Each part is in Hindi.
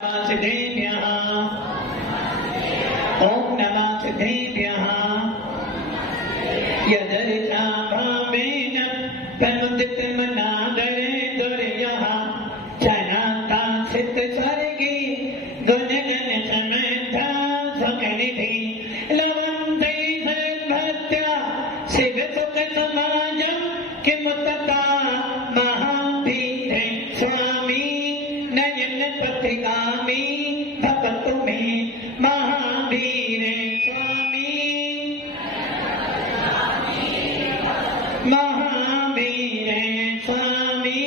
सिद्धेभ्यः ओम नमः सिद्धेभ्यः यदर्चा भावेन प्रमुदितमनादरे दुर्यः चनाता सिद्ध स्वर्गे गुणगण समर्था सुखनिधि लवन्ते सर्वभक्त्या शिव सुख समाजं किमुतता महावीर स्वामी नयन पथिगामी भक्त में महावीर स्वामी महावीर स्वामी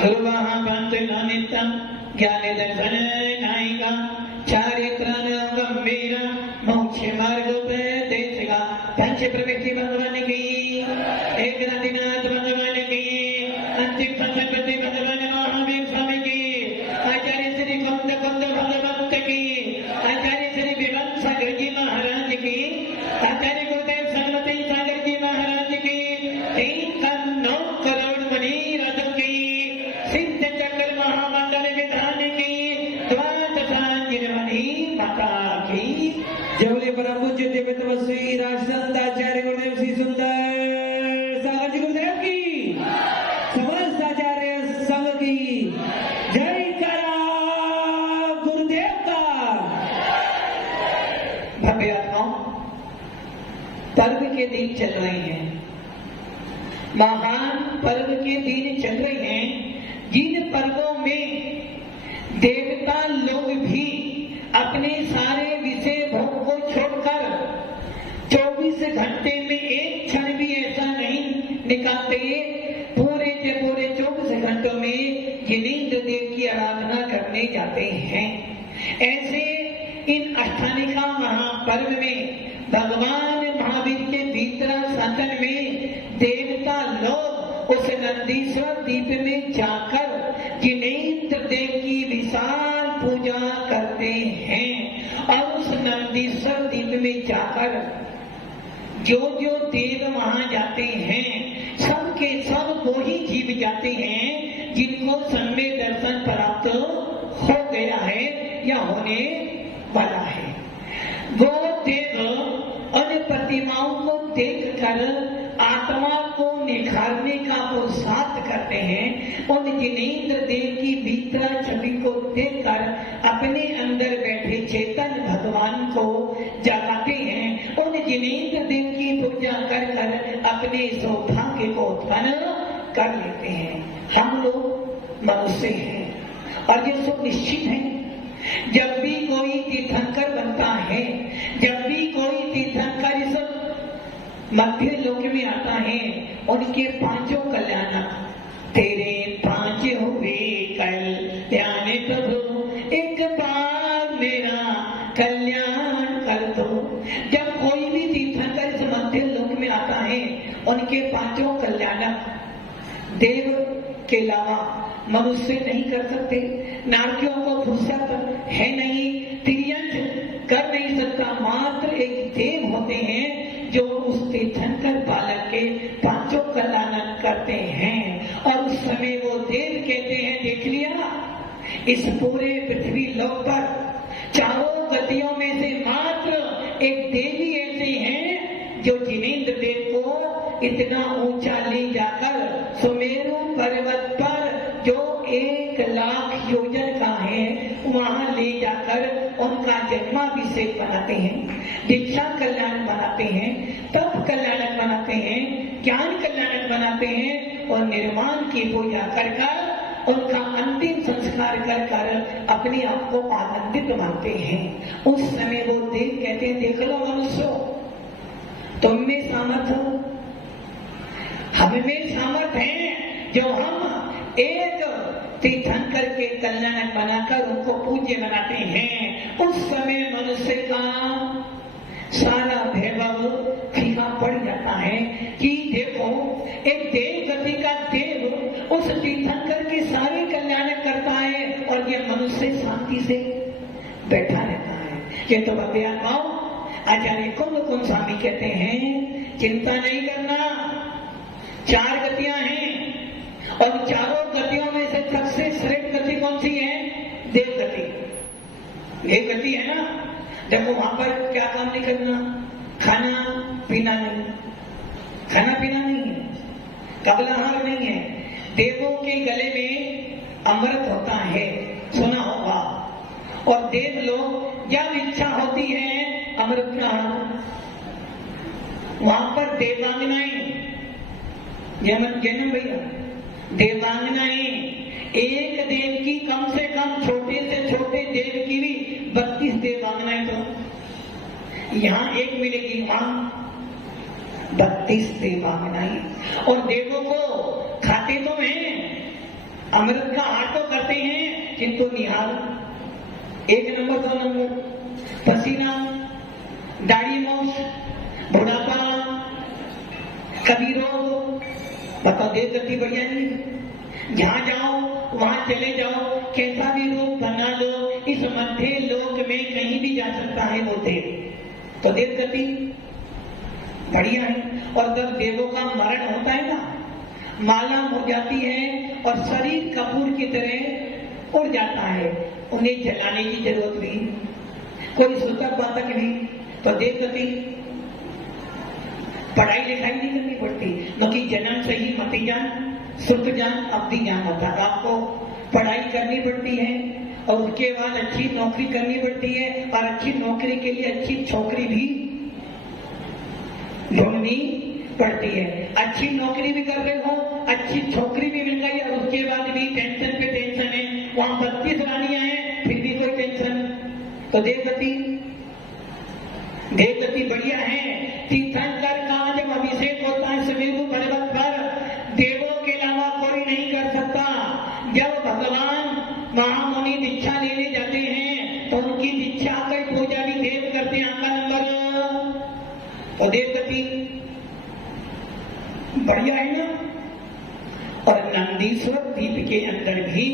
ध्रुवः बन्धुनित्यं ज्ञान दर्शन नायिका चारित्रान गंभीर मोक्ष मार्ग उपदेशिका पंच प्रवृत्ति भगवान की एक नाथ भगवान की अंतिम संपत्ति भगवान महावीर स्वामी की आचार्य श्री कुंद कुंद भगवत की आचार्य श्री विवंश सागर जी महाराज की आचार्य गुरुदेव सरस्वती सागर जी महाराज की 3 करोड़ मुनि रथ की सिद्ध चक्र महामंडल विधान की द्वादशांजलि माता की जवले परम पूज्य दिव्य तपस्वी राजसंत आचार्य गुरुदेव श्री सुंदर सागर जी गुरुदेव की समस्त आचार्य संघ की जय करा गुरुदेव का। भव्य आत्माओं, पर्व के दिन चल रहे हैं, महान पर्व के दिन चल रहे हैं। जिन पर्वों में देवता लोग भी अपने सारे विषय भोग को छोड़कर 24 घंटे में एक क्षण भी ऐसा नहीं निकालते, पूरे के पूरे 24 घंटों में जिनेंद्र देव की आराधना करने जाते हैं। ऐसे इन अष्टानिका महापर्व में भगवान महावीर के भीतरा शासन में देवता लोग उस नंदीश्वर दीप में जाकर जिनेंद्र देव की विशाल पूजा करते हैं और उस नंदीश्वर दीप में जाकर जो जो देव वहां जाते हैं सब के सब वो ही जीव जाते हैं जिनको सम्य दर्शन प्राप्त हो गया है या होने वाला है। वो देव उन प्रतिमाओं को देखकर आत्मा को निखारने का पुरुषार्थ करते हैं। उन जिनेंद्र देव की भीतरा छवि को देखकर अपने अंदर बैठे चेतन भगवान को जगाते हैं। उन जिनेंद्र देव की पूजा कर कर अपने सौभाग्य को उत्पन्न कर लेते हैं। हम लोग मनुष्य हैं और ये सुनिश्चित है, जब भी कोई तीर्थंकर बनता है, जब भी कोई तीर्थंकर इस मध्य लोक में आता है, उनके 5 कल्याण, तेरे 5 हुए कल्याण प्रभु, एक बार मेरा कल्याण कर दो। जब कोई भी तीर्थंकर इस मध्य लोक में आता है, उनके 5 कल्याण देव के अलावा मनुष्य नहीं कर सकते। नारकियों को फुर्सत है नहीं, तिर्यंत कर नहीं सकता। मात्र एक देव होते हैं जो उस तीर्थंकर बालक के 5 कल्याण करते हैं। और उस समय वो देव कहते हैं, देख लिया, इस पूरे पृथ्वी लोक पर चारों गतियों में से मात्र एक देवी ऐसे हैं जो जिनेंद्र देव को इतना ऊंचा ले जाकर सुमेरु पर्वत पर जो 1 लाख योजन का है वहां ले जाकर उनका जन्माभिषेक बनाते हैं, दीक्षा कल्याण बनाते हैं, तप कल्याण बनाते हैं, ज्ञान कल्याण बनाते हैं और निर्माण की पूजा कर कर उनका अंतिम संस्कार कर कर अपने आप को आनंदित मानते हैं। उस समय वो देव कहते हैं, देख लो मनुष्यों, तुम में सामर्थ हो, हम में सामर्थ है, जो हम एक तीर्थंकर के कल्याण बनाकर उनको पूज्य बनाते हैं। उस समय मनुष्य का सारा वैभव फीका पड़ जाता है कि देखो, एक देव गति का देव उस तीर्थंकर के सारे कल्याण करता है और ये मनुष्य शांति से बैठा रहता है। ये तो भव्यात्माओं आचार्य कुंद स्वामी कहते हैं, चिंता नहीं करना, 4 गतियां हैं और चारों गतियों में से सबसे श्रेष्ठ गति कौन सी है? देव गति। ये गति है ना। देखो वहां पर क्या काम नहीं करना, खाना पीना नहीं, खाना पीना नहीं है, कबलाहार नहीं है। देवों के गले में अमृत होता है, सुना होगा। और देव लोग जब इच्छा होती है अमृत का, वहां पर देवांगनाएं, जन्म भैया, देवांगनाएं एक देव की कम से कम, छोटे से छोटे देव की भी 32 देवांगनाएं तो यहाँ एक मिलेगी, वहां 32 देवांगनाएं। और देवों को खाते तो हैं, अमृत का आहार तो करते हैं, किंतु निहाल 1 नंबर 2 नंबर, पसीना, दाढ़ी मूछ, बुढ़ापा, कभी रोग, बताओ देव गति बढ़िया नहीं। जहां जाओ वहां चले जाओ, कैसा भी रूप बना लो, इस मध्य लोक में कहीं भी जा सकता है वो देव। तो देव गति बढ़िया है। और जब देवों का मरण होता है ना, माला हो जाती है और शरीर कपूर की तरह उड़ जाता है, उन्हें जलाने की जरूरत नहीं, कोई सूतक बातक नहीं। तो देव गति पढ़ाई लिखाई नहीं करनी पड़ती, क्योंकि जन्म से ही मती जान, सुख जान, अवधि ज्ञान होता है। आपको पढ़ाई करनी पड़ती है और उसके बाद अच्छी नौकरी करनी पड़ती है, और अच्छी नौकरी के लिए अच्छी छोकरी भी ढूंढनी पड़ती है। अच्छी नौकरी भी कर रहे हो, अच्छी छोकरी भी मिल गई, और उसके बाद भी टेंशन पे टेंशन है, वहां 32 रानियां हैं फिर भी कोई टेंशन। तो देवगति बढ़िया है। तीर्थंकर का जब अभिषेक होता है समेरु पर्वत पर, देवों के अलावा कोई नहीं कर सकता। जब भगवान महामुनि दीक्षा लेने जाते हैं तो उनकी दीक्षा की पूजा भी देव करते हैं। आपका नंबर। तो देवगति बढ़िया है ना। और नंदीश्वर द्वीप के अंदर भी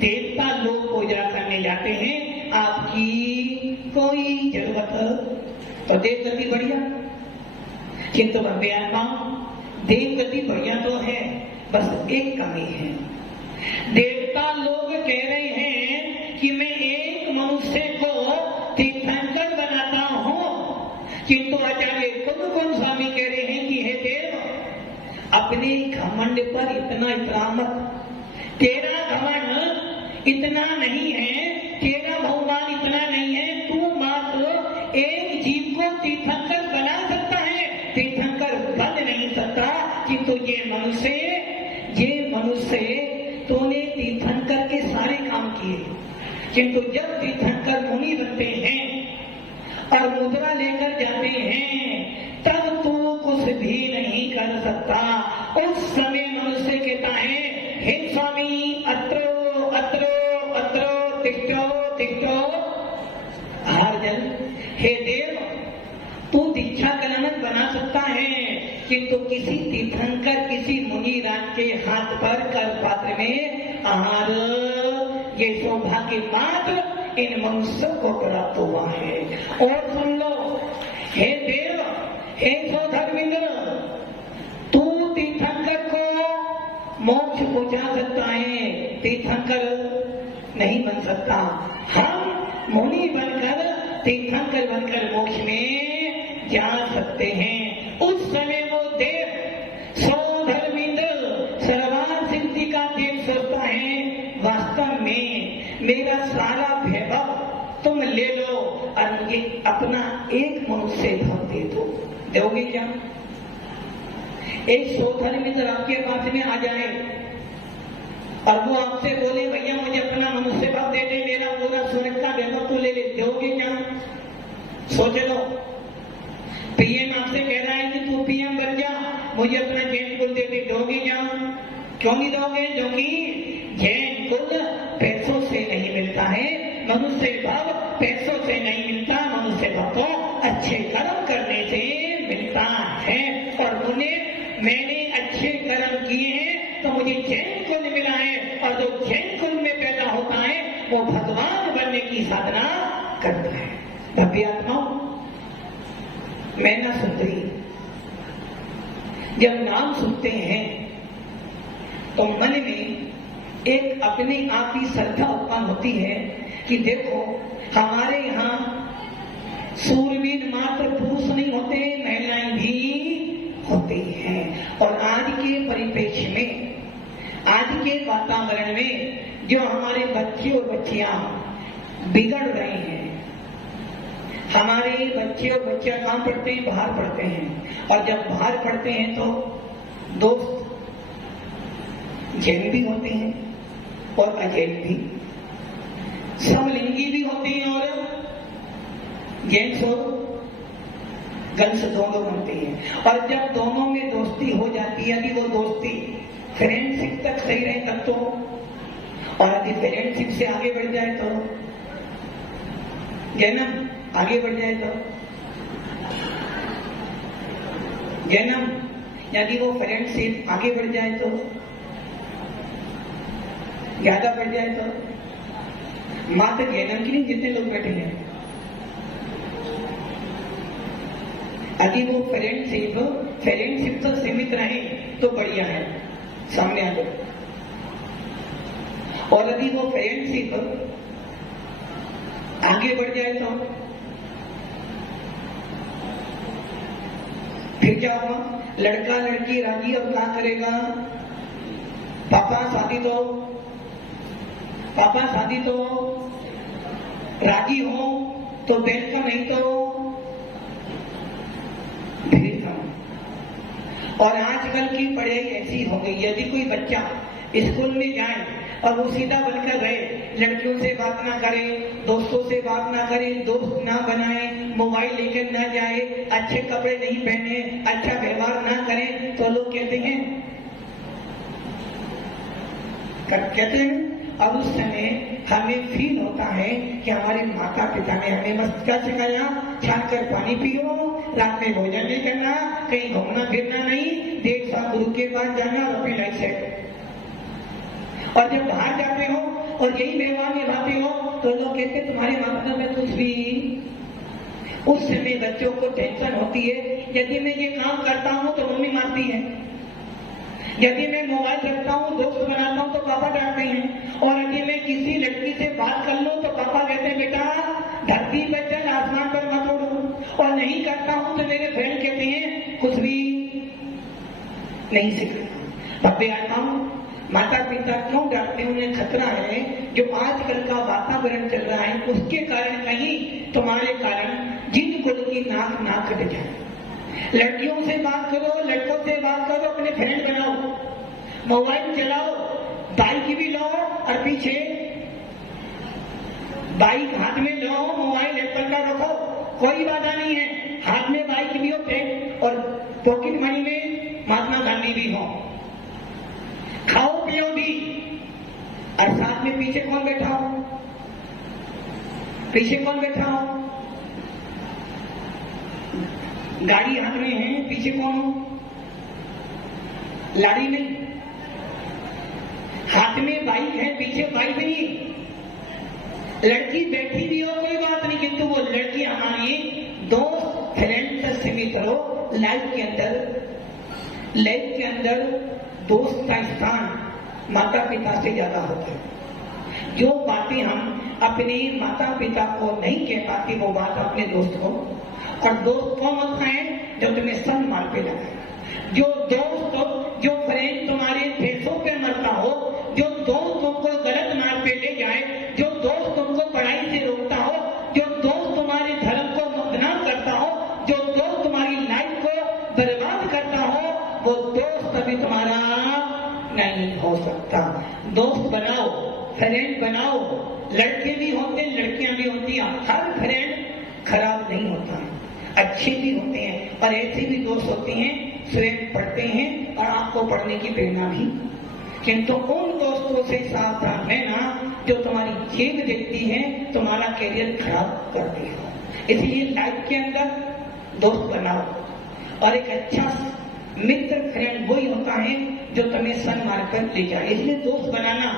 देवता लोग पूजा करने जाते हैं, आपकी कोई जरूरत। तो देवगति बढ़िया, किंतु आत्मा देवगति बढ़िया तो है, बस एक कमी है। देवता लोग कह रहे हैं कि मैं एक मनुष्य को तीर्थंकर बनाता हूं, किंतु आचार्य कुंद स्वामी कह रहे हैं कि हे देव, अपने घमंड पर इतना मत। तेरा घमंड इतना नहीं है, तेरा बहुमान इतना नहीं है, तू मात्र एक जीव को तीर्थंकर बना सकता है, तीर्थंकर बन नहीं सकता। किंतु ये मनुष्य तूने तीर्थंकर के सारे काम किए, किंतु जब तीर्थंकर मुनि बनते हैं और मुद्रा लेकर जाते हैं, तब तू कुछ भी नहीं कर सकता। उस समय मनुष्य कहता है, हे स्वामी अत्रो अत्रो अत्रो तिष्ठो तिष्ठो अर्जुन, हे देव, तू दीक्षा कलमत बना सकता है, किंतु किसी तीर्थंकर किसी मुनि राज के हाथ पर कर पात्र में आहार, ये सौभाग्य मात्र इन मनुष्य को प्राप्त हुआ है। और सुन लो, हे देव, हे धर्मेंद्र, तू तीर्थंकर को मोक्ष पहुंचा सकता है, तीर्थंकर नहीं बन सकता। हम मुनि बनकर तीर्थंकर बनकर मोक्ष में जा सकते हैं। उस समय वो देव धर्मेंद्र सर्वान सिद्धि का देव सोचता है, वास्तव में मेरा सारा वैभव तुम ले लो और मुझे अपना एक मनुष्य भाव दे दो। दोगे क्या? एक धर्मेंद्र आपके पास में आ जाए और वो आपसे बोले, भैया मुझे अपना मनुष्य भाव दे दे, मेरा पूरा स्वर्ग का वैभव तू ले ले, दोगे क्या? सोच लो। पीएम आपसे कह रहा है कि तू पीएम बन जा, मुझे अपना जैन कुल दे दे, दोगे क्या? क्यों नहीं दोगे? क्योंकि जैन कुल पैसों से नहीं मिलता है, मनुष्य भाव पैसों से नहीं मिलता, मनुष्य भाव तो अच्छे कर्म करने से मिलता है। और मैंने अच्छे कर्म किए हैं तो मुझे जैन कुल मिला है, और जो जैन कुल में पैदा होता है वो भगवान बनने की साधना करता है। भव्य आत्माओं, मैना सुंदरी जब नाम सुनते हैं तो मन में एक अपने आप ही श्रद्धा उत्पन्न होती है कि देखो हमारे यहाँ सूरवीर मात्र पुरुष नहीं होते, महिलाएं भी होती हैं। और आज के परिप्रेक्ष्य में, आज के वातावरण में जो हमारे बच्चे और बच्चियां बिगड़ रहे हैं, हमारे बच्चे और बच्चियां कहाँ पढ़ते हैं? बाहर पढ़ते हैं। और जब बाहर पढ़ते हैं तो दोस्त जैन भी होते हैं और अजैन भी, समलिंगी भी होते हैं और जेंट्स और गर्ल्स दोनों बनते हैं। और जब दोनों में दोस्ती हो जाती है, यदि वो दोस्ती फ्रेंडशिप तक सही रहे तब तो, और यदि फ्रेंडशिप से आगे बढ़ जाए तो, जन्म आगे बढ़ जाए तो, जन्म यदि वो फ्रेंडशिप आगे बढ़ जाए तो, ज्यादा बढ़ जाए तो, मात्र जन्म की नहीं जितने लोग बैठे हैं, यदि वो फ्रेंडशिप तक सीमित रहे तो बढ़िया है, सामने आ जाए। और यदि वो फ्रेंडशिप आगे बढ़ जाए तो फिर क्या होगा? लड़का लड़की राजी अब क्या करेगा? पापा शादी तो राजी हो तो बेल का, नहीं तो भेज का। और आजकल की पढ़ाई ऐसी हो गई, यदि कोई बच्चा स्कूल में जाए और वो सीधा बनकर रहे, लड़कियों से बात ना करे, दोस्तों से बात ना करे, दोस्त ना बनाए, मोबाइल लेकर ना जाए, अच्छे कपड़े नहीं पहने, अच्छा व्यवहार ना करे, तो लोग कहते हैं। और उस समय हमें फील होता है कि हमारे माता पिता ने हमें मस्त क्या सिखाया? छान कर पानी पियो, रात में भोजन नहीं करना, कहीं घूमना फिरना नहीं, 1.5 साल गुरु के पास जाना और अपनी लाइफ सेट। और जब बाहर जाते हो और यही व्यवहार निभाते हो तो लोग कहते तुम्हारे माता में कुछ भी। उस समय बच्चों को टेंशन होती है, यदि मैं ये काम करता हूँ तो मम्मी मारती है, यदि मैं मोबाइल रखता हूँ, दोस्त बनाता हूँ तो पापा डांटते हैं, और यदि मैं किसी लड़की से बात कर लूँ तो पापा कहते हैं बेटा धरती पर चल, आसमान पर मत उड़। और नहीं करता हूँ तो मेरे फ्रेंड कहते हैं कुछ भी नहीं सीखा। अब आता हूँ माता पिता क्यों डांटते हैं? उन्हें खतरा है जो आजकल का वातावरण चल रहा है उसके कारण कहीं तुम्हारे कारण जिन कुल की नाक ना कट जाए। लड़कियों से बात करो, लड़कों से बात करो, अपने फ्रेंड बनाओ, मोबाइल चलाओ, बाइक भी लो और पीछे बाइक हाथ में लो, मोबाइल एप्पल का रखो, कोई बाधा नहीं है। हाथ में बाइक भी हो और पॉकेट मनी में महात्मा गांधी भी हो, खाओ पियो भी। और साथ में पीछे कौन बैठा हो? पीछे कौन बैठा हो? गाड़ी हाथ में है, पीछे कौन हो? लाड़ी नहीं, हाथ में बाइक है, पीछे बाइक नहीं। लड़की बैठी भी हो कोई बात नहीं, किंतु वो लड़की हमारी दोस्त फ्रेंड से सीमित रहो। लाइफ के अंदर दोस्त का स्थान माता पिता से ज्यादा होता है। जो बातें हम अपने माता पिता को नहीं कह पाते वो बात अपने दोस्त को। और दोस्त कौन होता है? जो तुम्हें सन मार पे लगाए, जो दोस्त, जो फ्रेंड तुम्हारे पैसों पे मरता हो, जो दोस्त तुमको गलत मार पे ले जाए, जो दोस्त तुमको पढ़ाई से रोकता हो, जो दोस्त तुम्हारे धर्म को बदनाम करता हो, जो दोस्त तुम्हारी लाइफ को बर्बाद करता हो, वो दोस्त अभी तुम्हारा नहीं हो सकता। दोस्त बनाओ, फ्रेंड बनाओ। लड़के भी होते, लड़कियां भी होती हैं। हर फ्रेंड खराब नहीं होता है, अच्छे भी होते हैं, और ऐसे भी दोस्त होते हैं स्वयं पढ़ते हैं और आपको पढ़ने की प्रेरणा भी। किंतु उन दोस्तों से सावधान रहना जो तुम्हारी जेब देखती है, तुम्हारा कैरियर खराब करती हो। इसलिए लाइफ के अंदर दोस्त बनाओ, और एक अच्छा मित्र फ्रेंड वही होता है जो तुम्हें सन मार कर ले जाए। इसलिए दोस्त बनाना,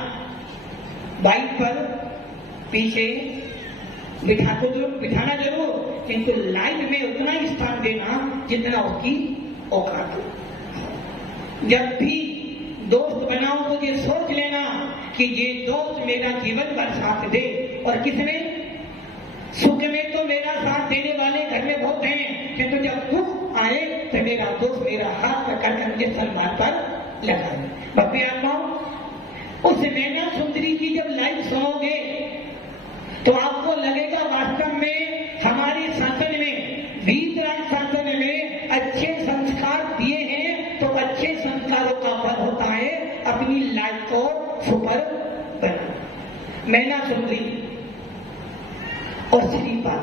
बाइक पर पीछे बिठाना जरूर, किंतु लाइफ में उतना ही स्थान देना जितना उसकी औकात हो। जब भी दोस्त बनाओ तो ये सोच लेना कि ये दोस्त मेरा जीवन भर साथ दे। और किसमें? सुख में तो मेरा साथ देने वाले घर में बहुत हैं, किंतु जब दुख आए तो मेरा दोस्त मेरा हाथ पकड़ कर मुझे सलमान पर लगाए। भक्ति आत्माओं, उस नैना सुंदरी की जब लाइव सुनोगे तो आपको लगेगा वास्तव में हमारे शासन में, वीतराग शासन में अच्छे संस्कार दिए हैं, तो अच्छे संस्कारों का फल होता है अपनी लाइफ को सुपर बना। नैना सुंदरी और श्रीपाल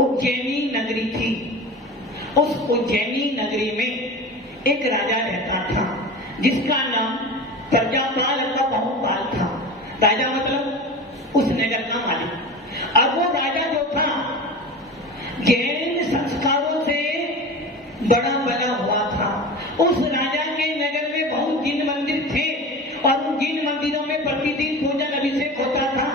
उज्जैनी नगरी थी। उस उज्जैनी नगरी में एक राजा रहता था जिसका नाम प्रजापाल का बहुपाल था। राजा मतलब उस नगर का मालिक। अब वो राजा जो था जैन संस्कारों से बड़ा बना हुआ था। उस राजा के नगर में बहुत जिन मंदिर थे और उन जिन मंदिरों में प्रतिदिन पूजन अभिषेक होता था।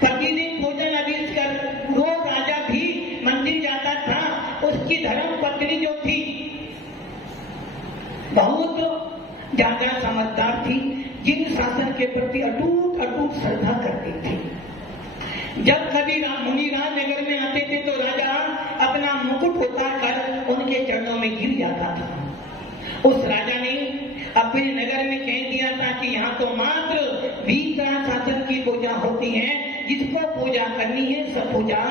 प्रतिदिन पूजन अभिषेक कर वो राजा भी मंदिर जाता था। उसकी धर्म पत्नी जो थी बहुत ज्यादा समझदार थी, जिन शासन के प्रति अटूट अटूट श्रद्धा करती थी। जब कभी मुनिराज नगर में आते थे तो राजा अपना मुकुट उतारकर उनके चरणों में गिर जाता था। उस राजा ने अपने नगर में कह दिया था कि यहाँ तो मात्र वीतराग शासन की पूजा होती है, जिसको पूजा करनी है सब पूजा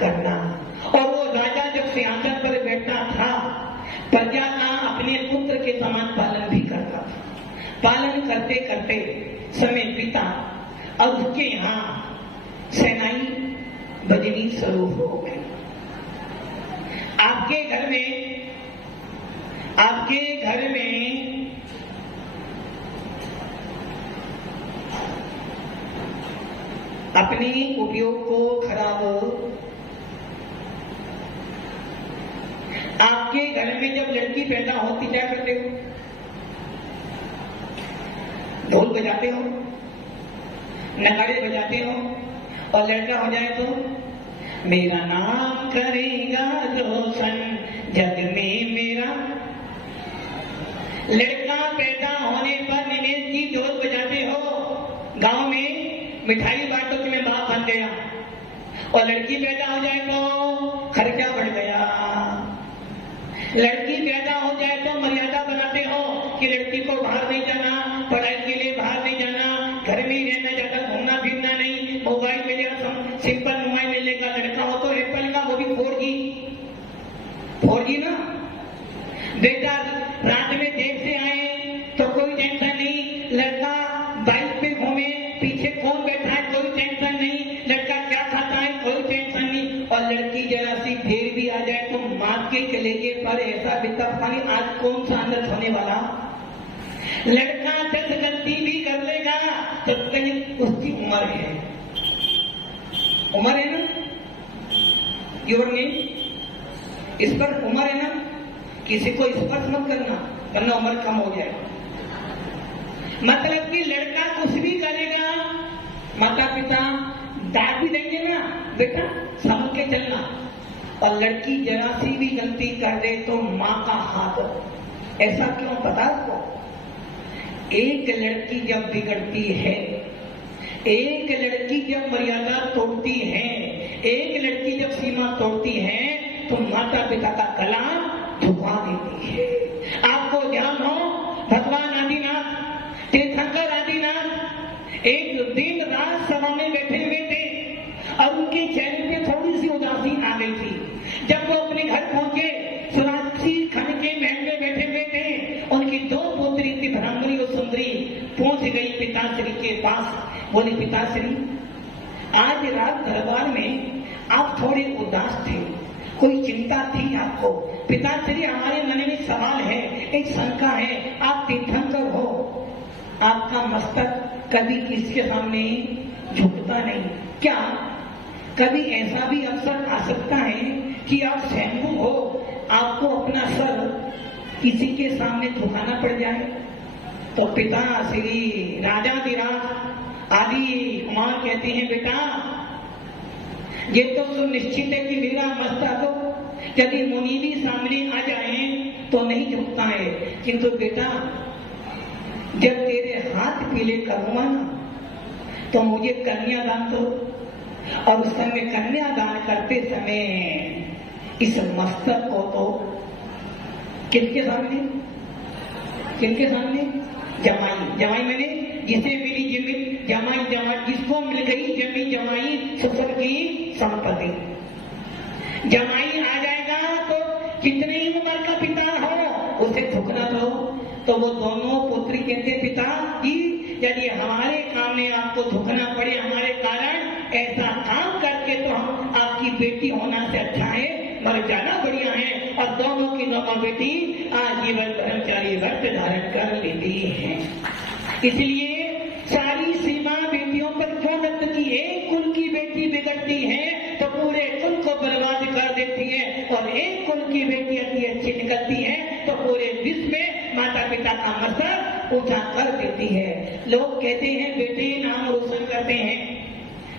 करना। और वो राजा जब सिंहासन पर बैठा था, प्रजा का अपने पुत्र के समान पालन भी करता था। पालन करते करते समय बीता और उसके यहाँ सेनाई बजनी शुरू हो गई। आपके घर में अपने उपयोग को खराब, आपके घर में जब लड़की पैदा होती क्या करते हो? ढोल बजाते हो, नगाड़े बजाते हो, और लड़का हो जाए तो मेरा नाम करेगा रोशन जग में मेरा। लड़का पैदा होने पर निमेश जी ढोल बजाते हो, गांव में मिठाई बांटो कि मैं बाप बन गया। और लड़की पैदा हो जाए तो खर्चा बढ़ गया। लड़की पैदा हो जाए तो मर्यादा बनाते हो कि लड़की को बाहर नहीं जाना, पढ़ाई के लिए बाहर नहीं जाना, घर में ही रहना, ज्यादा घूमना फिरना नहीं, मोबाइल में जरा सिंपल मोबाइल ले लेगा। लड़का हो तो एप्पल का, वो भी 4G ना। बेटा रात में देर से आए तो कोई टेंशन नहीं, लड़का बाइक पे घूमे, पीछे कौन बैठा है कोई टेंशन नहीं, लड़का क्या खाता है कोई टेंशन नहीं। और लड़की जरा सी देर भी आ जाए तो माँ के कलेजे पर ऐसा बिता पानी, आज कौन सा अनर्थ होने वाला। लड़का 10 गलती भी कर लेगा तो कहीं उसकी उम्र है ना, योर नेम, इस पर उम्र है ना, किसी को स्पर्श मत करना वरना उम्र कम हो जाएगा। मतलब कि लड़का कुछ भी करेगा, माता पिता डांट भी देंगे ना, बेटा समझ के चलना। और लड़की जरा सी भी गलती कर दे तो माँ का हाथ। ऐसा क्यों पता आपको? एक लड़की जब बिगड़ती है, एक लड़की जब मर्यादा तोड़ती है, एक लड़की जब सीमा तोड़ती है तो माता पिता का गला झुका देती है। आपको ध्यान हो, भगवान आदिनाथ, तीर्थंकर आदिनाथ एक दिन रात सभा में बैठे हुए थे और उनके चेहरे पे थोड़ी सी उदासी आ गई थी। जब वो अपने घर पहुंचे, सुराक्षी खन के महल में बैठे हुए थे, उनकी 2 पुत्री थी, ब्राह्मणी और सुंदरी, पहुंच गई पिताश्री के पास। बोले पिताश्री, आज रात दरबार में आप थोड़े उदास थे, कोई चिंता थी आपको। पिताश्री, हमारे मन में सवाल है, एक शंका है, आप तीर्थंकर हो, आपका मस्तक कभी किसके सामने झुकता नहीं, क्या कभी ऐसा भी अवसर आ सकता है कि आप स्वयं हो, आपको अपना सर किसी के सामने झुकाना पड़ जाए? तो पिता श्री राजाधिराज आदि कुमार कहते हैं, बेटा ये तो सुनिश्चित है कि मेरा मस्तक यदि मुनि भी सामने आ जाए तो नहीं झुकता है, किंतु बेटा जब तेरे हाथ पीले करूंगा ना तो मुझे कन्यादान दो। और उस समय कन्यादान करते समय इस मस्तक को तो किसके सामने जमाई मैंने जिसे मिली जमीन, जमाई जिसको मिल गई जमीन, जमाई ससुर की संपत्ति। जमाई आ जाएगा तो कितने ही उम्र का पिता हो उसे थुकना दो। तो वो दोनों पुत्री कहते पिता जी यदि हमारे काम में आपको थुकना पड़े हमारे कारण, ऐसा काम करके तो हम आपकी बेटी होना से अच्छा है मर जाना बढ़िया है। और दोनों की दोनों बेटी आजीवन ब्रह्मचारी व्रत धारण कर लेती हैं। इसलिए सारी सीमा बेटियों पर क्यों रखती की? एक कुल की बेटी बिगड़ती है तो पूरे कुल को बर्बाद कर देती है, और एक कुल की बेटी अति अच्छी निकलती है तो पूरे विश्व में माता पिता का मस्तक ऊंचा कर देती है। लोग कहते हैं बेटे नाम रोशन करते हैं,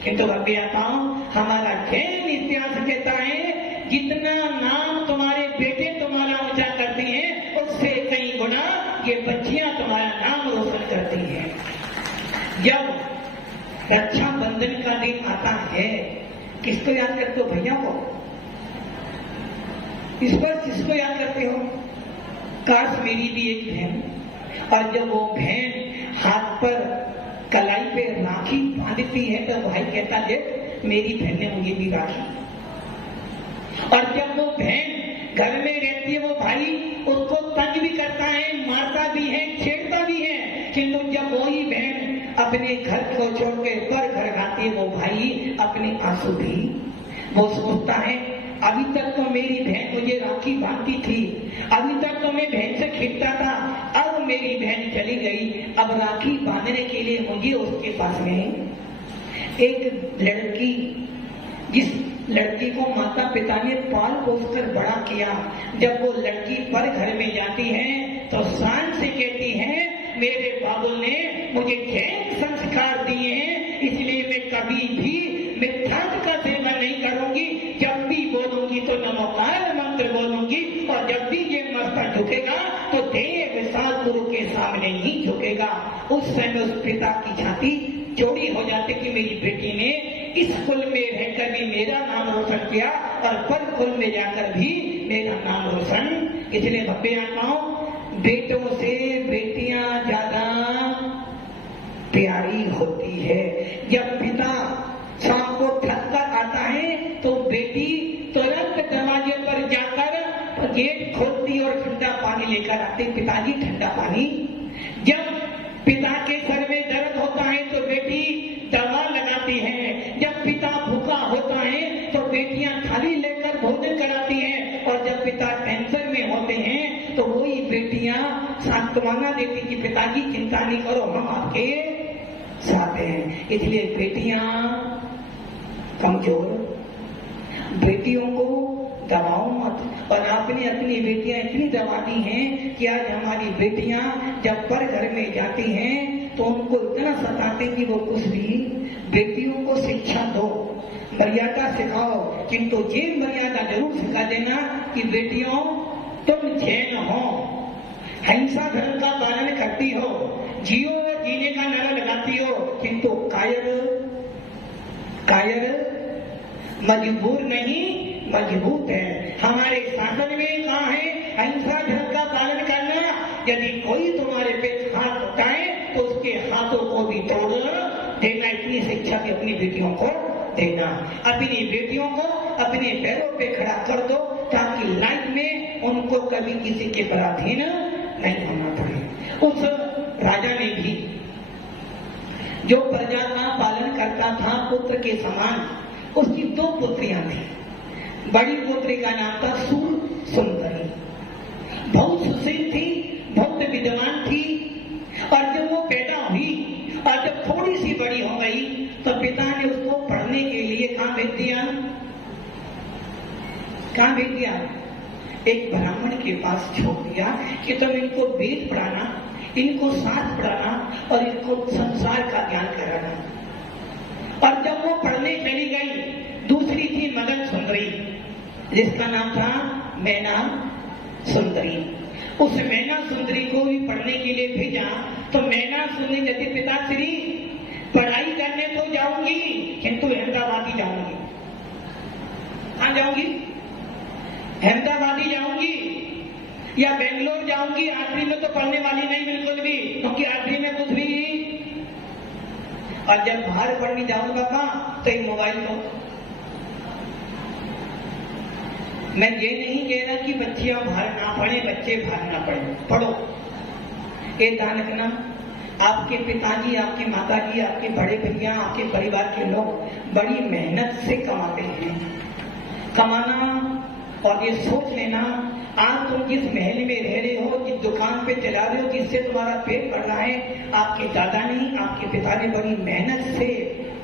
किंतु भव्यताओं हमारा जैन इतिहास कहता है जितना नाम तुम्हारे बेटे तुम्हारा ऊंचा करते हैं उससे कई गुना ये बच्चियां तुम्हारा नाम रोशन करती हैं। जब रक्षाबंधन का दिन आता है किसको याद करते हो? भैया को। इस पर किसको याद करते हो? काश मेरी भी एक बहन। और जब वो बहन हाथ पर कलाई पे राखी बांधती है तो भाई कहता है मेरी बहन ने मुझे भी राखी। और जब वो बहन घर में रहती है वो भाई उसको तंग भी करता है, मारता भी है, छेड़ता भी है, किंतु जब वही बहन अपने घर को छोड़ के पर घर आती है वो भाई अपने आंसू भी वो सोचता है अभी तक तो मेरी बहन मुझे राखी बांधती थी, अभी तक तो मैं बहन से खिलता था, अब मेरी बहन चली गई, अब राखी बांधने के लिए मुझे उसके पास में एक लड़की, जिस लड़की को माता पिता ने पाल पोस कर बड़ा किया, जब वो लड़की पर घर में जाती है तो शान से कहती है मेरे बाबुल ने मुझे जैन संस्कार दिए हैं, इसलिए मैं कभी भी मिथ्यात्व का सेवन नहीं करूंगी, जब भी बोलूंगी तो नमोकार मंत्र बोलूंगी, और जब भी ये मस्तक झुकेगा तो देव विशाल गुरु के सामने ही झुकेगा। उस समय उस पिता की छाती चौड़ी हो जाती कि मेरी बेटी ने इस कुल में रहकर भी मेरा नाम रोशन किया और पर कुल में जाकर भी मेरा नाम रोशन। इसलिए भव्य आत्माओं बेटों से बेटियां ज्यादा प्यारी होती है। जब पिता शाम को थक कर आता है तो बेटी तुरंत दरवाजे पर जाकर गेट खोलती और ठंडा पानी लेकर आती, पिताजी ठंडा पानी। जब पिता के सर में दर्द होता है तो बेटी दवा लगाती है, जब पिता भूखा होता है तो बेटियां थाली लेकर भोजन कराती हैं, और जब पिता टेंशन में होते हैं तो वही बेटियां सांत्वना देती कि पिताजी चिंता नहीं करो हम आपके साथ हैं। इसलिए बेटियां कमजोर, बेटियों को दबाओ मत। और आपने अपनी बेटियां इतनी दबा दी हैं कि आज हमारी बेटियां जब पर घर में जाती हैं तो उनको इतना सताते कि वो कुछ भी। बेटियों को शिक्षा दो, मर्यादा सिखाओ, किंतु ये मर्यादा जरूर सिखा देना कि बेटियों तुम जैन हो, हिंसा धर्म का पालन करती हो, जियो और जीने का नारा लगाती हो, किंतु कायर मजबूर नहीं मजबूत है। हमारे शासन में कहा है अहिंसा धर्म का पालन करना, यदि कोई तुम्हारे पे हाथ उठाए तो उसके हाथों को भी तोड़ देना। इतनी शिक्षा भी अपनी बेटियों को देना, अपनी बेटियों को अपने पैरों पे खड़ा कर दो ताकि लाइफ में उनको कभी किसी के पराधीन नहीं होना पड़े। उस राजा ने भी जो प्रजा का पालन करता था पुत्र के समान, उसकी 2 पुत्रियां थी। बड़ी पुत्री का नाम था सुंदरी, बहुत सुशील थी, बहुत विद्वान थी। और जब वो पैदा हुई और जब थोड़ी सी बड़ी हो गई तो पिता ने उसको पढ़ने के लिए कहाँ भेज दिया? एक ब्राह्मण के पास छोड़ दिया कि तुम इनको वेद पढ़ाना, इनको शास्त्र पढ़ाना और इनको संसार का ज्ञान कराना। और जब वो पढ़ने चली गई, दूसरी थी मदन सुंदरी जिसका नाम था मैना सुंदरी। उस मैना सुंदरी को भी पढ़ने के लिए भेजा। तो मैना सुंदरी कहती पिताश्री पढ़ाई करने तो जाऊंगी किंतु अहमदाबाद ही जाऊंगी। कहाँ जाऊंगी? अहमदाबाद ही जाऊंगी या बेंगलोर जाऊंगी। आखिरी में तो पढ़ने वाली नहीं बिल्कुल भी, क्योंकि आखिरी में कुछ भी। और जब बाहर पढ़ने जाऊंगा कहाँ तो एक मोबाइल को। मैं ये नहीं कह रहा कि बच्चियां बाहर ना पढ़े, बच्चे बाहर ना पढ़े, पढ़ो। ये ध्यान रखना, आपके पिताजी, आपके माताजी, आपके बड़े भैया, आपके परिवार के लोग बड़ी मेहनत से कमाते हैं। कमाना और ये सोच लेना, आज तुम जिस महल में रह रहे हो, जिस दुकान पे चला रहे हो, जिससे तुम्हारा पेट भर रहा है, आपके दादा ने, आपके पिता ने बड़ी मेहनत से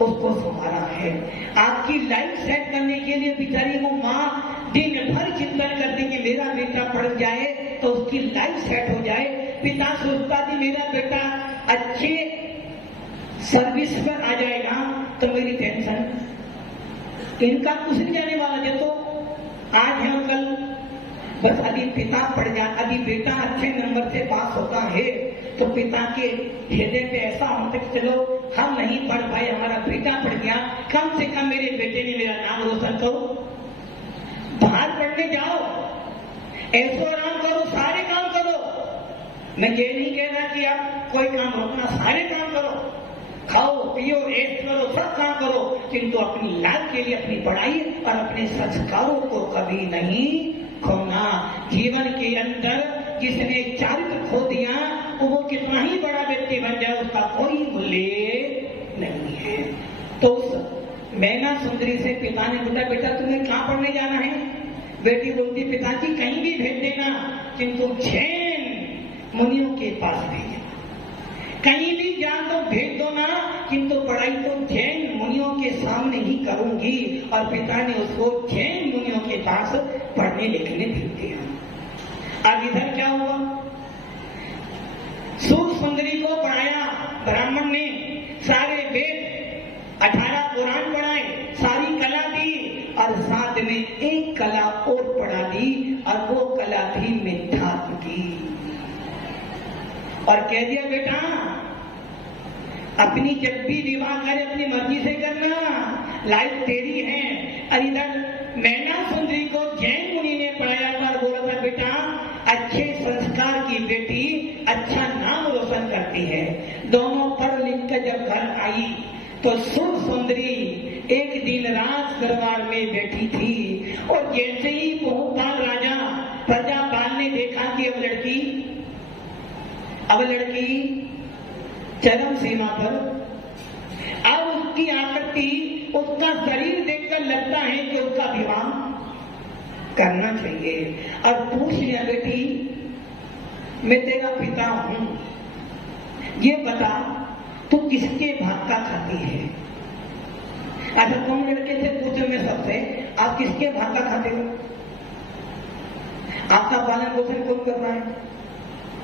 उसको संभाला है। आपकी लाइफ सेट करने के लिए बेचारी वो माँ दिन भर चिंतन करती कि मेरा बेटा पढ़ जाए तो उसकी लाइफ सेट हो जाए। पिता सोचता कि मेरा बेटा अच्छे सर्विस पर आ जाएगा तो मेरी टेंशन, इनका कुछ नहीं जाने वाला। जो तो आज है कल, बस अभी पिता पढ़ जा, अभी बेटा अच्छे नंबर से पास होता है तो पिता के हृदय पे ऐसा होता कि चलो हम नहीं पढ़ पाए, हमारा बेटा पढ़ गया, कम से कम मेरे बेटे ने मेरा नाम रोशन करो। बाहर पढ़ने जाओ, ऐसो आराम करो, सारे काम करो। मैं ये नहीं कह रहा कि आप कोई काम रोकना, सारे काम करो, खाओ पियो ऐश करो, सब काम करो, किंतु अपनी लाइफ के लिए अपनी पढ़ाई और अपने संस्कारों को कभी नहीं खोना। जीवन के अंदर जिसने चारित्र खो दिया वो कितना ही बड़ा व्यक्ति बन जाए उसका कोई मूल्य नहीं है। तो उस मैना सुंदरी से पिता ने पूछा बेटा तुम्हें कहाँ पढ़ने जाना है? बेटी बोलती पिताजी कहीं भी भेज देना किंतु जैन मुनियों के पास भेजना। कहीं भी जान तो भेज दो ना, किंतु पढ़ाई तो जैन मुनियों के सामने ही करूंगी। और पिता ने उसको जैन मुनियों के पास पढ़ने लिखने भेज दिया। अब इधर क्या हुआ? सूर सुंदरी को पढ़ाया ब्राह्मण ने, सारे वेद 18 पुराण पढ़ाए, सारी कला दी और साथ में एक कला और पढ़ा दी और वो कला थी मिथ्यात्व की। और कह दिया बेटा अपनी जब भी विवाह करे अपनी मर्जी से करना, लाइफ तेरी है। और इधर मैना सुंदरी को जैन मुनि ने पढ़ाया था और बोला था बेटा अच्छे संस्कार की बेटी अच्छा नाम रोशन करती है। दोनों पढ़ लिख कर जब घर आई तो सुर सुंदरी एक दिन रात दरबार में बैठी थी और जैसे ही बहुपाल राजा प्रजापाल ने देखा कि अब लड़की चरम सीमा पर, अब उसकी आकृति, उसका शरीर देखकर लगता है कि उसका विवाह करना चाहिए। और पूछ लिया बेटी मैं तेरा पिता हूं, ये बता तू किसके भाग का खाती है? अच्छा तुम लड़के से पूछो मैं सबसे, आप किसके भाग का खाते हो? आपका पालन पोषण कौन कर रहा है?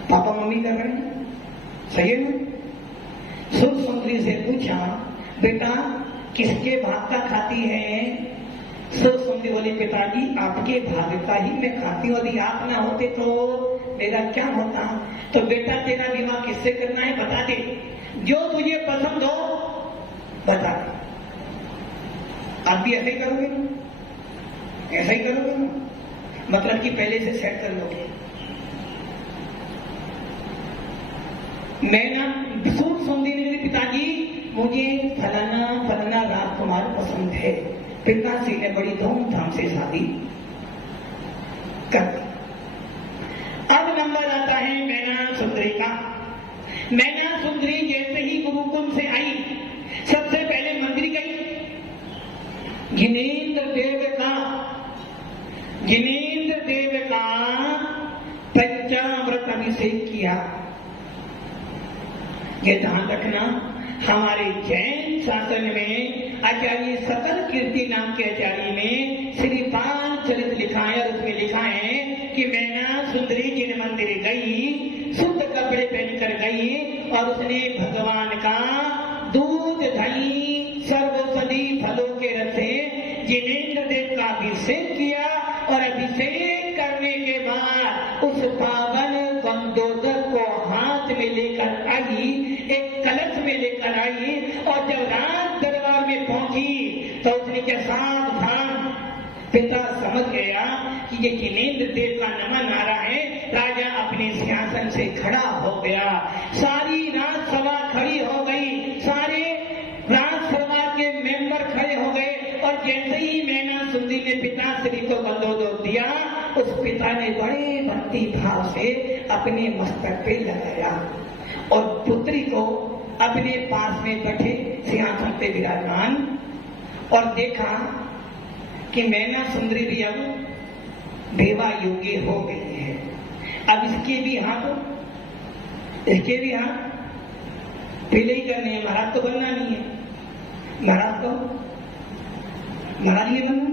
पापा मम्मी कर रहे हैं, सही है ना? सुर सुंदरी से पूछा बेटा किसके भाग का खाती है? सुर सुंदरी बोली पिताजी आपके भाग का ही मैं खाती हूँ, यदि आप ना होते तो मेरा क्या होता? तो बेटा तेरा विवाह किससे करना है बता दे, जो तुझे पसंद हो बता दे। आप भी ऐसे ही करोगे ना? ऐसा ही करोगे ना? मतलब कि पहले से सेट कर लोगे। मैं ना सूर सुंदरी ने पिताजी मुझे फलाना फलाना राजकुमार पसंद है। पिताजी ने बड़ी धूमधाम से शादी कर दी। अब नंबर आता है मैना सुंदरी का। मैना सुंदरी जैसे ही गुरुकुल से आई सबसे पहले मंदिर गई, जिनेन्द्र देव का पंचामृत अभिषेक किया। ये ध्यान रखना हमारे जैन शासन में आचार्य सकल कीर्ति नाम के आचार्य ने श्री पाल चरित लिखा है और उसमें लिखा है कि मैना सुंदरी जिन मंदिर गई शुद्ध कपड़े पहनकर गई और उसने भगवान का दूध दही सर्वौषधि फलों के रस से जिनेन्द्र देव का अभिषेक किया और अभिषेक करने के बाद उस पावन और जब राज दरबार में पहुंची तो उसने क्या सावधान, पिता समझ गया कि ये किनेन्द्र देव का नमन आ रहा है। राजा अपने सिंहासन से खड़ा हो गया, सारी राजसभा खड़ी हो गई, सारे राजसभा के मेंबर खड़े हो गए और जैसे ही मैना सुंदरी ने पिताश्री को बंदोदो दिया, उस पिता ने बड़े भक्ति भाव से अपने मस्तक पे लगाया और पुत्री को अपने पास में बैठे सिंहासन पे विराजमान, और देखा कि मैना सुंदरी भी अब देवा योगी हो गई है। अब इसके भी हाथ पीले ही करने हैं, महाराज तो बनना नहीं है, महाराज ही बनना,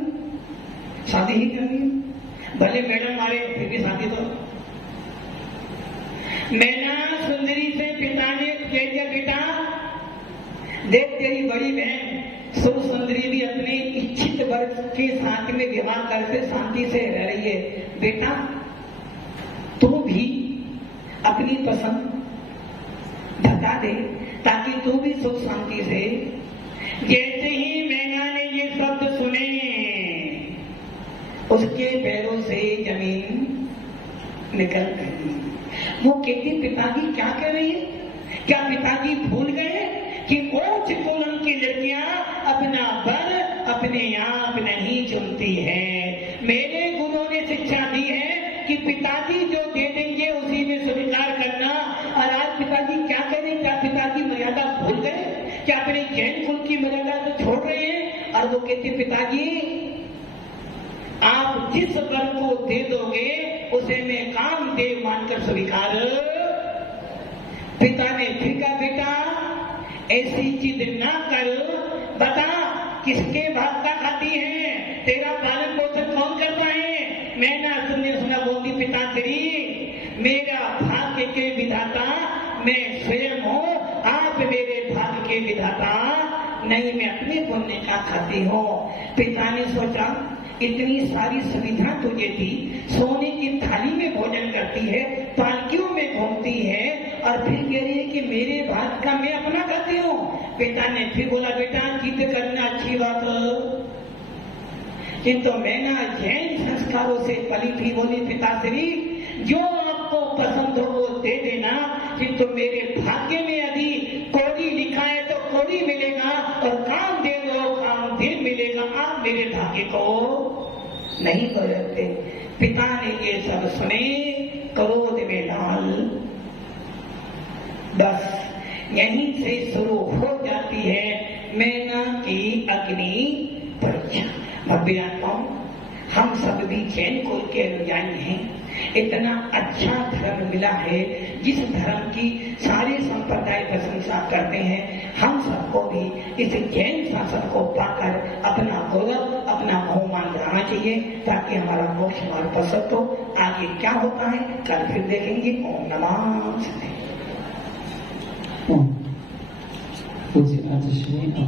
शादी ही करनी है, भले मैडम मारे फिर भी शादी तो। मैना सुंदरी से पिता ने कह दिया, बेटा देख तेरी बड़ी बहन सुर सुंदरी भी अपने इच्छित वर्ग के साथ में विवाह करके शांति से रह रही है, बेटा तू भी अपनी पसंद बता दे ताकि तू भी सुख शांति से। जैसे ही मैना ने ये शब्द सुने, उसके पैरों से जमीन निकल गई। वो कहती, पिताजी क्या कह रही है? क्या पिताजी भूल गए कि उच्च कुल की लड़कियां अपना वर अपने आप नहीं चुनती है? मेरे गुरुओं ने शिक्षा दी है कि पिताजी जो दे देंगे उसी में स्वीकार करना। और आज पिताजी क्या करें? क्या पिताजी मर्यादा भूल गए? क्या अपने जैन कुल की मर्यादा को छोड़ रहे हैं? और वो कहते, पिताजी आप जिस वर को दे दोगे उसे मैं कामदेव मानकर स्वीकार। पिता ने फिर कहा, बेटा ऐसी चीज ना कर, बता किसके भाग का खाती है, तेरा पालन पोषण कौन करता है? मैना सुना बोलती, पिताश्री मेरा भाग्य के विधाता मैं स्वयं हूँ, आप मेरे भाग्य के विधाता नहीं, मैं अपने पुण्य का खाती हूँ। पिता ने सोचा, इतनी सारी सुविधा तुझे दी, सोने की थाली में भोजन करती है, पालकियों में घूमती है, और फिर कह रही है कि मेरे भाग का मैं अपना खाती हूँ। पिता ने फिर बोला, बेटा जिद करना अच्छी बात है, किंतु मैना जैन संस्कारों से पली थी, बोली पिताश्री जो आपको पसंद हो वो दे देना, किंतु मेरे भाग्य में यदि कोड़ी लिखा है तो कोड़ी मिलेगा और काम दे दो कामदेव मिलेगा, आप मेरे भाग्य को नहीं बदलते। पिता ने ये सब सुने, क्रोध में डाल, बस यहीं से शुरू हो जाती है मैना की अग्नि परीक्षा। भव्यात्माओं, हम सब भी जैन कुल के अनुयायी हैं। इतना अच्छा धर्म मिला है जिस धर्म की सारे संप्रदाय प्रशंसा करते हैं। हम सबको भी इस जैन शासन को पाकर अपना गौरव, अपना बहुमान बढ़ाना चाहिए ताकि हमारा मोक्ष मार्ग प्रशस्त हो। आगे क्या होता है कल फिर देखेंगे। ओम नमः शिवाय।